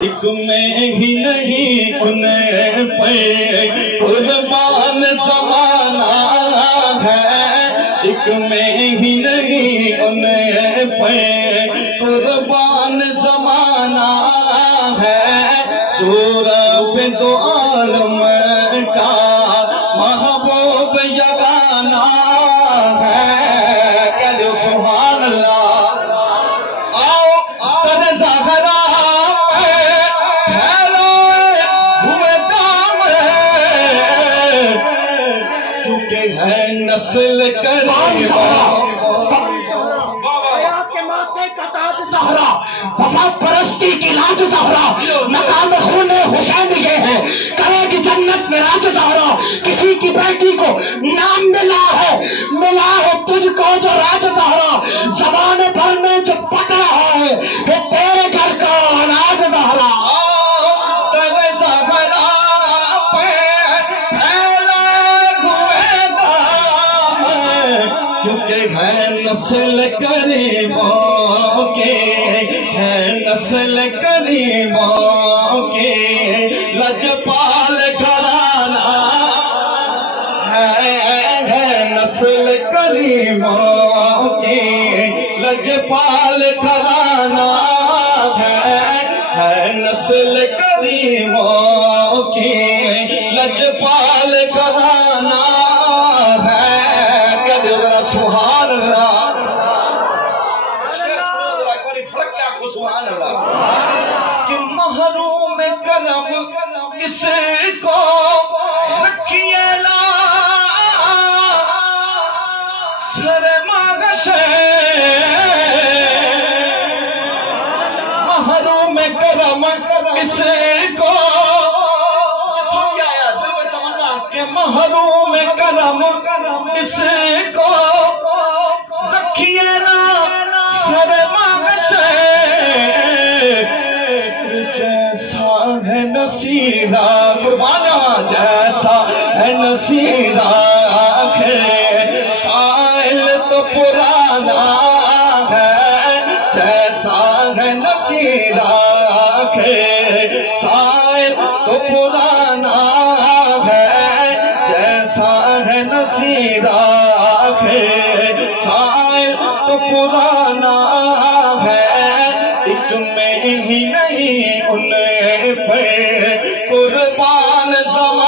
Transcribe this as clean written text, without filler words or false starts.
एक में ही नहीं उन पे कुर्बान ज़माना है। एक में ही नहीं उन पे कुर्बान ज़माना है। जो रब दो आलम का महबूब यगाना है। कह दो सुभान अल्लाह। नस्ल के माथे का ताज ज़हरा, वफा परस्ती की लाज ज़हरा, मकाम खून हुसैन ये है, करेगी जन्नत में राज ज़हरा। किसी की बेटी को नाम मिला है तुझको जो राज ज़हरा। ज़बान भर में जो पक रहा है वो तेरे घर का अनाज ज़हरा। है नस्ल करीमों के, है नस्ल करीमों के, लजपाल घराना है नस्ल करीमों के, लजपाल घराना है नस्ल करीमों के, लजपाल घराना है। सुभान अल्लाह। सुभान अल्लाह। कि महरूम करम इसको रखिए ला सर मागशे। महरूम करम इसको महरूम करम इसको रखिए ना सर मागशे। जैसा है नसीरा कुर्बान जैसा है नसीरा है साइल तो पुराना है। जैसा है नसीरा है साइल तो पुराना है नसीरा है साइल तो पुराना है। एक में ही नहीं उन पे कुर्बान ज़माना